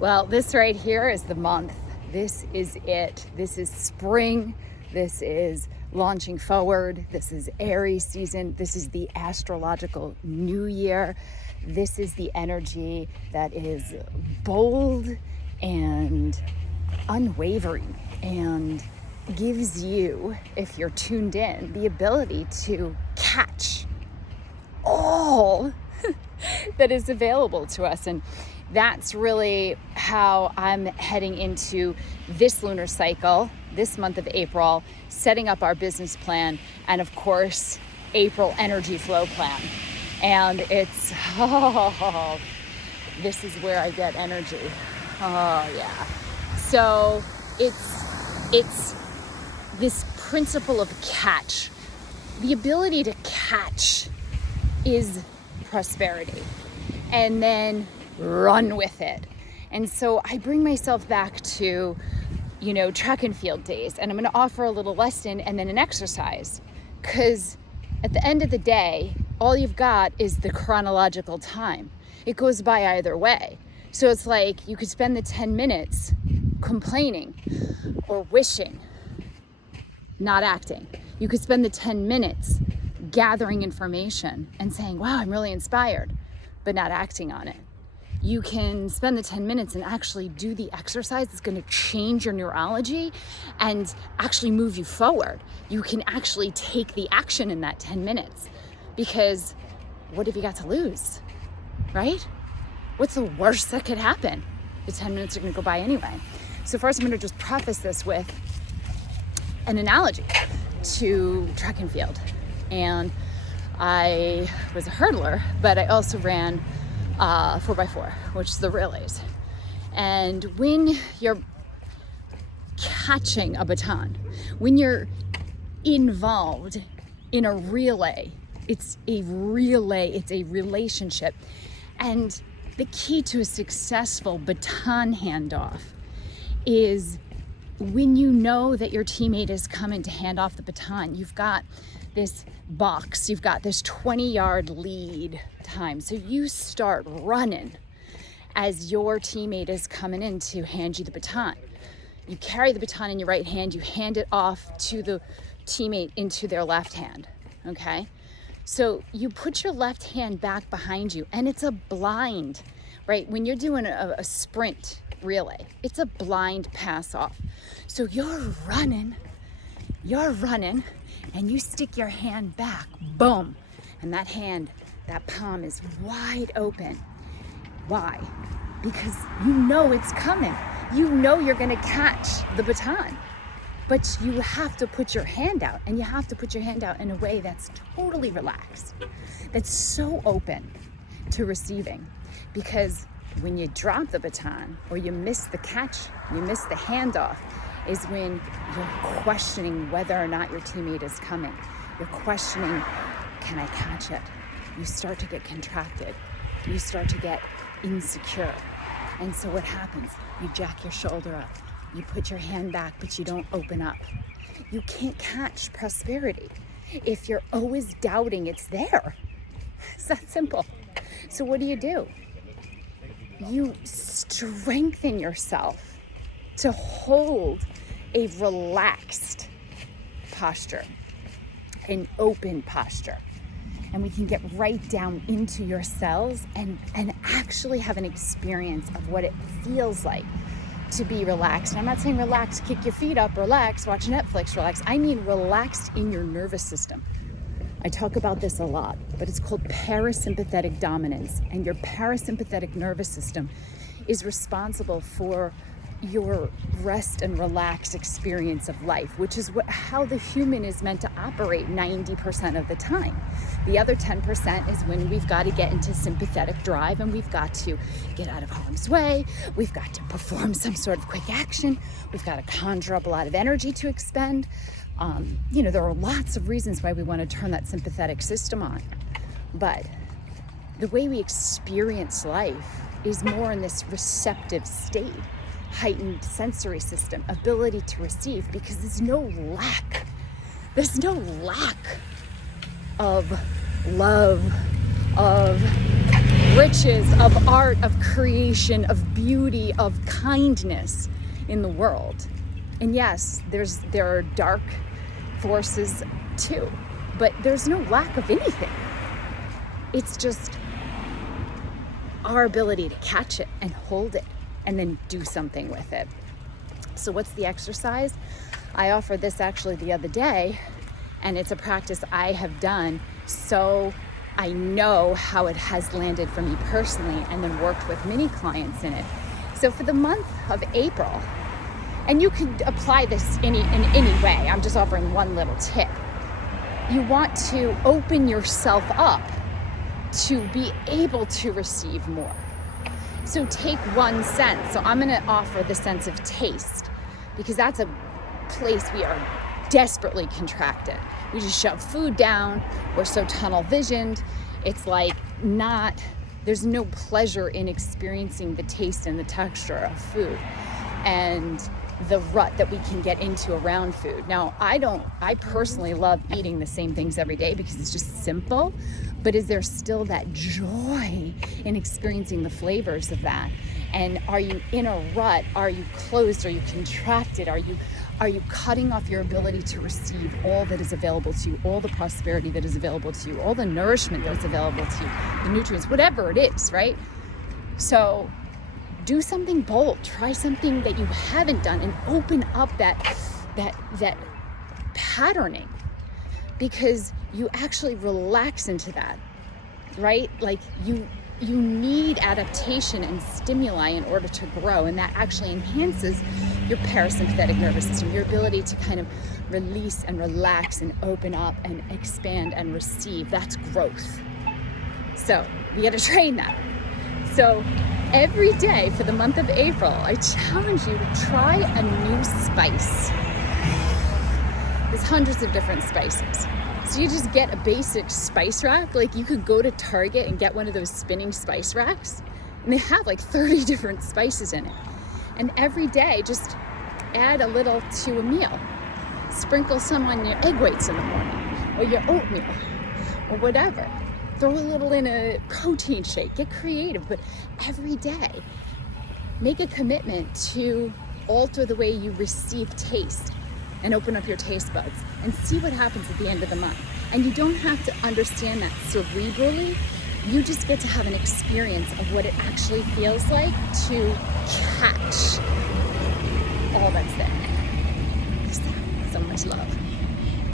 Well, this right here is the month. This is it. This is spring. This is launching forward. This is Aries season. This is the astrological new year. This is the energy that is bold and unwavering and gives you, if you're tuned in, the ability to catch all that is available to us. And that's really how I'm heading into this lunar cycle, this month of April, setting up our business plan, and of course, April energy flow plan. And it's, this is where I get energy. Oh yeah. So it's this principle of catch. The ability to catch is prosperity, and then run with it. And so I bring myself back to, track and field days, and I'm going to offer a little lesson and then an exercise, because at the end of the day, all you've got is the chronological time. It goes by either way. So it's like you could spend the 10 minutes complaining or wishing, not acting. You could spend the 10 minutes gathering information and saying, wow, I'm really inspired, but not acting on it. You can spend the 10 minutes and actually do the exercise that's going to change your neurology and actually move you forward. You can actually take the action in that 10 minutes, because what have you got to lose, right? What's the worst that could happen? The 10 minutes are going to go by anyway. So first, I'm going to just preface this with an analogy to track and field. And I was a hurdler, but I also ran 4x4, which is the relays. And when you're catching a baton, when you're involved in a relay, it's a relationship. And the key to a successful baton handoff is when you know that your teammate is coming to hand off the baton, you've got this box, you've got this 20-yard lead time. So you start running as your teammate is coming in to hand you the baton. You carry the baton in your right hand, you hand it off to the teammate into their left hand, okay? So you put your left hand back behind you, and it's a blind, right? When you're doing a sprint relay, it's a blind pass off. So you're running, and you stick your hand back, boom, and that hand, that palm is wide open. Why? Because you know it's coming. You know you're gonna catch the baton, but you have to put your hand out, and you have to put your hand out in a way that's totally relaxed, that's so open to receiving. Because when you drop the baton or you miss the catch, you miss the handoff, is when you're questioning whether or not your teammate is coming. You're questioning, can I catch it? You start to get contracted. You start to get insecure. And so what happens? You jack your shoulder up. You put your hand back, but you don't open up. You can't catch prosperity if you're always doubting it's there. It's that simple. So what do? You strengthen yourself to hold a relaxed posture, an open posture. And we can get right down into your cells and actually have an experience of what it feels like to be relaxed. And I'm not saying relax, kick your feet up, relax, watch Netflix, relax. I mean relaxed in your nervous system. I talk about this a lot, but it's called parasympathetic dominance. And your parasympathetic nervous system is responsible for your rest and relaxed experience of life, which is how the human is meant to operate 90% of the time. The other 10% is when we've got to get into sympathetic drive, and we've got to get out of harm's way. We've got to perform some sort of quick action. We've got to conjure up a lot of energy to expend. There are lots of reasons why we want to turn that sympathetic system on. But the way we experience life is more in this receptive state, heightened sensory system, ability to receive, because there's no lack of love, of riches of art, of creation, of beauty, of kindness in the world. And yes, there are dark forces too, but there's no lack of anything. It's just our ability to catch it and hold it and then do something with it. So what's the exercise? I offered this actually the other day, and it's a practice I have done, so I know how it has landed for me personally, and then worked with many clients in it. So for the month of April, and you could apply this in any way, I'm just offering one little tip. You want to open yourself up to be able to receive more. So take one sense. So I'm going to offer the sense of taste, because that's a place we are desperately contracted. We just shove food down. We're so tunnel visioned. It's like there's no pleasure in experiencing the taste and the texture of food and the rut that we can get into around food. Now, I personally love eating the same things every day because it's just simple, but is there still that joy in experiencing the flavors of that? And are you in a rut? Are you closed? Are you contracted? Are you cutting off your ability to receive all that is available to you, all the prosperity that is available to you, all the nourishment that is available to you, the nutrients, whatever it is, right? So do something bold, try something that you haven't done, and open up that patterning, because you actually relax into that, right? Like you need adaptation and stimuli in order to grow, and that actually enhances your parasympathetic nervous system, your ability to kind of release and relax and open up and expand and receive. That's growth. So we got to train that. So every day for the month of April, I challenge you to try a new spice. There's hundreds of different spices. So you just get a basic spice rack. Like you could go to Target and get one of those spinning spice racks, and they have like 30 different spices in it. And every day, just add a little to a meal. Sprinkle some on your egg whites in the morning, or your oatmeal, or whatever. Throw a little in a protein shake. Get creative, but every day, make a commitment to alter the way you receive taste and open up your taste buds and see what happens at the end of the month. And you don't have to understand that cerebrally. You just get to have an experience of what it actually feels like to catch all that's there. So much love.